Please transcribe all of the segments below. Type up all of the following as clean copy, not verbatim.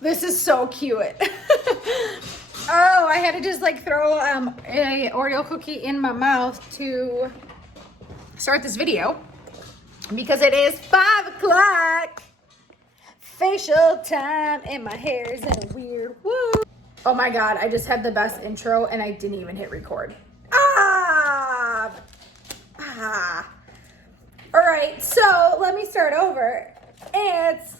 This is so cute. Oh, I had to just like throw a Oreo cookie in my mouth to start this video because it is 5 o'clock. Facial time and my hair is in a weird woo. Oh my God, I just had the best intro and I didn't even hit record. All right, so let me start over. It's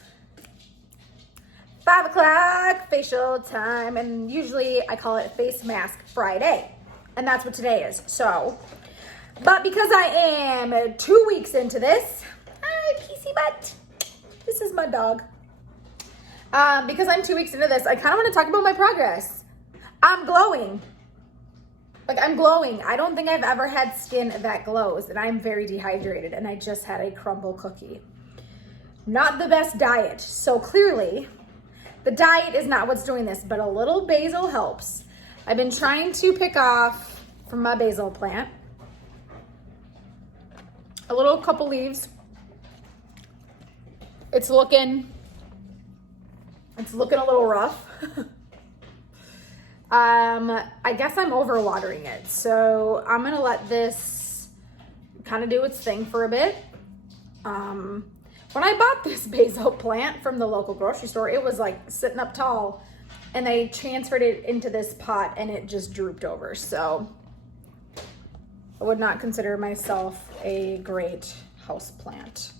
5 o'clock, facial time, and usually I call it Face Mask Friday, and that's what today is. So, but because I am 2 weeks into this, hi, PC Butt, this is my dog. Because I'm 2 weeks into this, I kind of want to talk about my progress. I'm glowing. Like, I'm glowing. I don't think I've ever had skin that glows, and I'm very dehydrated, and I just had a crumble cookie. Not the best diet, so clearly the diet is not what's doing this, but a little basil helps. I've been trying to pick off from my basil plant a couple leaves. It's looking a little rough. I guess I'm overwatering it, so I'm gonna let this kind of do its thing for a bit. When I bought this basil plant from the local grocery store, it was like sitting up tall, and they transferred it into this pot and it just drooped over. So I would not consider myself a great house plant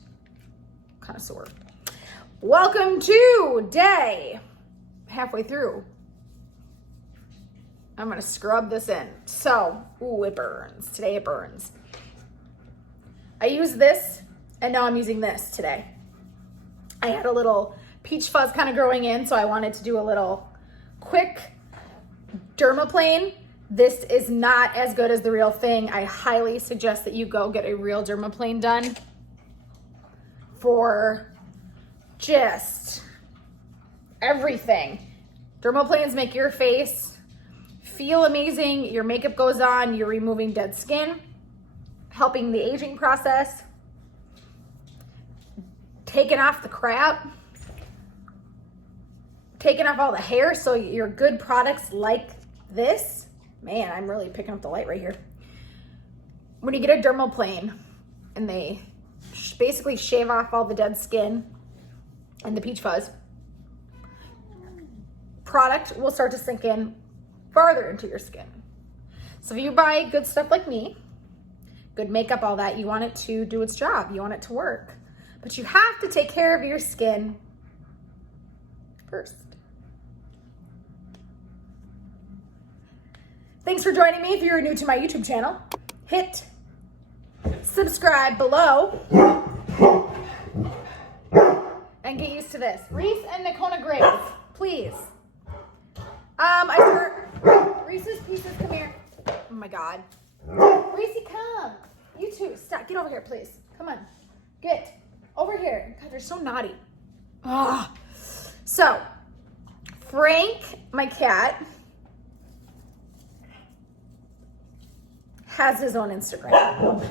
connoisseur. Welcome to day halfway through. I'm gonna scrub this in. So, ooh, it burns. Today it burns. I use this, and now I'm using this today. I had a little peach fuzz kind of growing in, so I wanted to do a little quick dermaplane. This is not as good as the real thing. I highly suggest that you go get a real dermaplane done for just everything. Dermaplanes make your face feel amazing. Your makeup goes on, you're removing dead skin, helping the aging process, taking off the crap, taking off all the hair. So your good products like this, man, I'm really picking up the light right here. When you get a dermaplane and they basically shave off all the dead skin and the peach fuzz, product will start to sink in farther into your skin. So if you buy good stuff like me, good makeup, all that, you want it to do its job. You want it to work. But you have to take care of your skin first. Thanks for joining me. If you're new to my YouTube channel, hit subscribe below and get used to this. Reese and Nakona Grace, please. Reese's Pieces, come here. Oh my God. Reese, come. You two, stop. Get over here, please. Come on. Get over here. God, they're so naughty. Ah. So, Frank, my cat, has his own Instagram.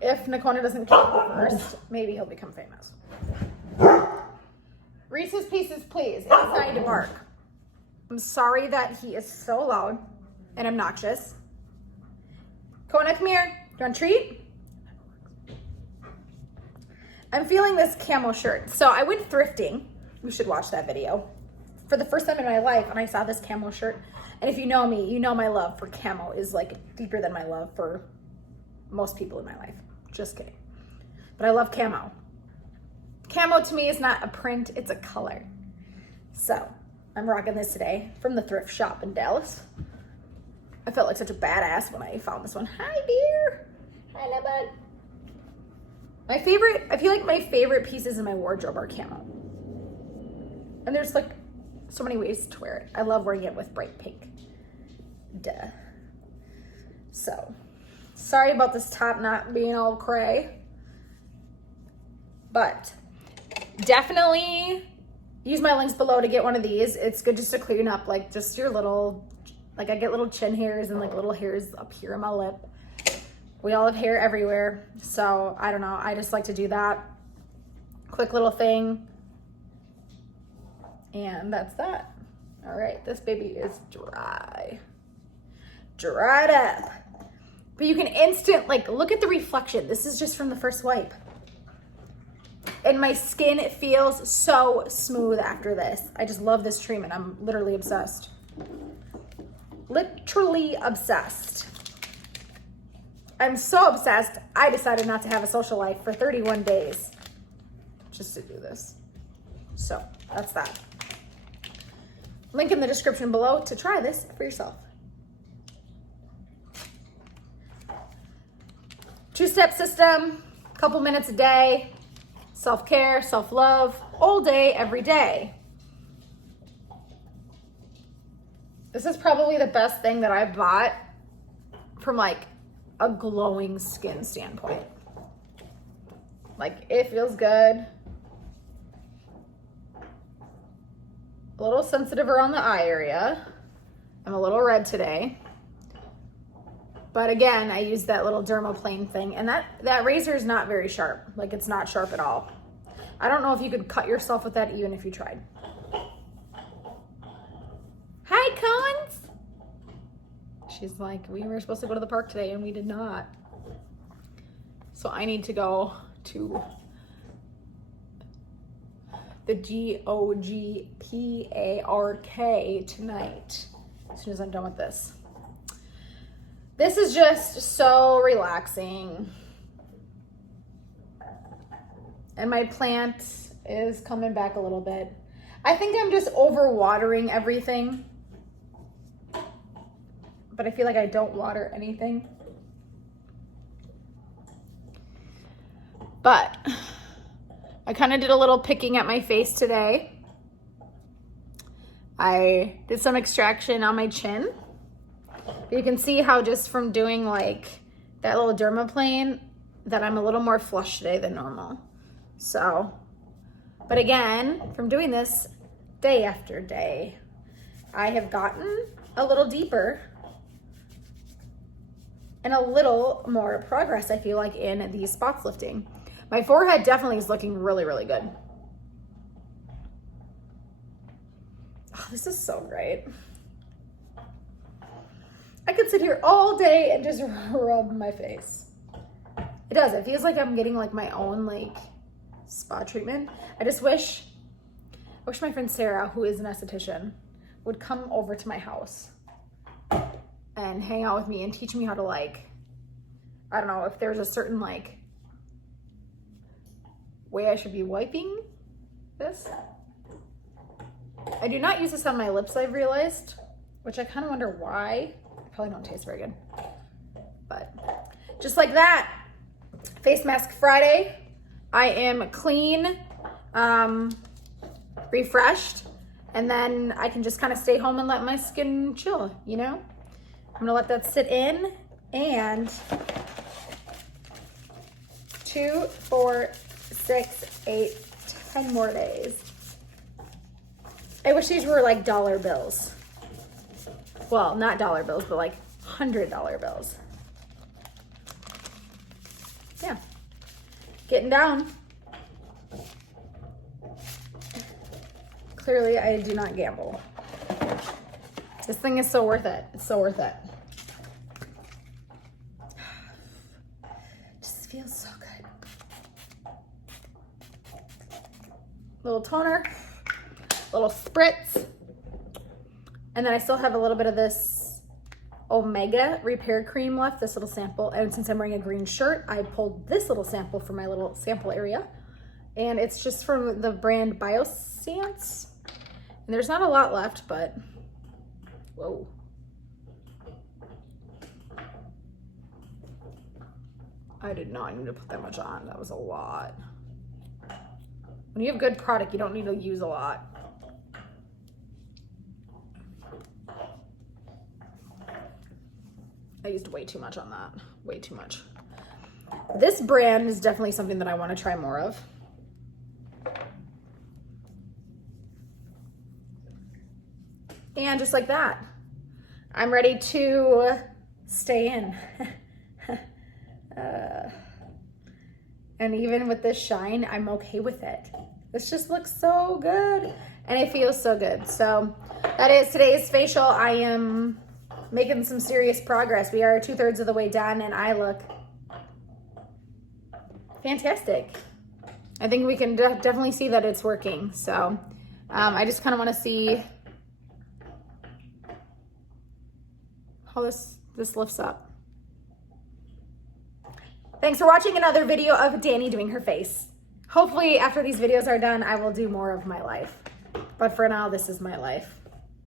If Nakona doesn't kill him first, maybe he'll become famous. Reese's Pieces, please. It's time to bark. I'm sorry that he is so loud and obnoxious. Kona, come here. Do you want a treat? I'm feeling this camo shirt. So I went thrifting. You should watch that video. For the first time in my life, and I saw this camo shirt. And if you know me, you know my love for camo is like deeper than my love for most people in my life. Just kidding. But I love camo. Camo to me is not a print, it's a color. So I'm rocking this today from the thrift shop in Dallas. I felt like such a badass when I found this one. Hi, dear. Hi, bud. I feel like my favorite pieces in my wardrobe are camo. And there's like so many ways to wear it. I love wearing it with bright pink. Duh. So, sorry about this top not being all cray. But definitely use my links below to get one of these. It's good just to clean up like just your little, like I get little chin hairs and like little hairs up here on my lip. We all have hair everywhere. So I don't know. I just like to do that. Quick little thing. And that's that. All right, this baby is dry. Dried up. But you can like, look at the reflection. This is just from the first wipe. And my skin, it feels so smooth after this. I just love this treatment. I'm literally obsessed. Literally obsessed. I'm so obsessed, I decided not to have a social life for 31 days just to do this. So that's that. Link in the description below to try this for yourself. 2-step system, couple minutes a day, self-care, self-love, all day, every day. This is probably the best thing that I bought from like a glowing skin standpoint. Like, it feels good. A little sensitive around the eye area. I'm a little red today. But again, I used that little dermaplane thing, and that razor is not very sharp. Like, it's not sharp at all. I don't know if you could cut yourself with that even if you tried. Hi, Cones. She's like, we were supposed to go to the park today and we did not. So I need to go to the GOGPARK tonight as soon as I'm done with this. This is just so relaxing. And my plant is coming back a little bit. I think I'm just overwatering everything. But I feel like I don't water anything. But I kind of did a little picking at my face today. I did some extraction on my chin. You can see how just from doing like that little dermaplane that I'm a little more flush today than normal. So, but again, from doing this day after day, I have gotten a little deeper and a little more progress, I feel like, in these spots lifting. My forehead definitely is looking really, really good. Oh, this is so great. I could sit here all day and just rub my face. It does. It feels like I'm getting like my own like spa treatment. I wish my friend Sarah, who is an esthetician, would come over to my house and hang out with me and teach me how to like, I don't know if there's a certain like way I should be wiping this. I do not use this on my lips, I've realized, which I kind of wonder why. It probably don't taste very good. But just like that, face mask Friday. I am clean, refreshed, and then I can just kind of stay home and let my skin chill, you know? I'm gonna let that sit in, and 2, 4, 6, 8, 10 more days. I wish these were like dollar bills. Well, not dollar bills, but like $100 bills. Yeah, getting down. Clearly, I do not gamble. This thing is so worth it. It's so worth it. Just feels so good. Little toner, little spritz. And then I still have a little bit of this Omega Repair Cream left, this little sample. And since I'm wearing a green shirt, I pulled this little sample from my little sample area. And it's just from the brand Bioscience. And there's not a lot left, but whoa. I did not need to put that much on. That was a lot. When you have good product, you don't need to use a lot. I used way too much on that. Way too much. This brand is definitely something that I want to try more of. And just like that, I'm ready to stay in. And even with this shine, I'm okay with it. This just looks so good and it feels so good. So that is today's facial. I am making some serious progress. We are 2/3 of the way done and I look fantastic. I think we can definitely see that it's working. So I just kind of want to see how this lifts up. Thanks for watching another video of Danny doing her face. Hopefully after these videos are done, I will do more of my life. But for now, this is my life.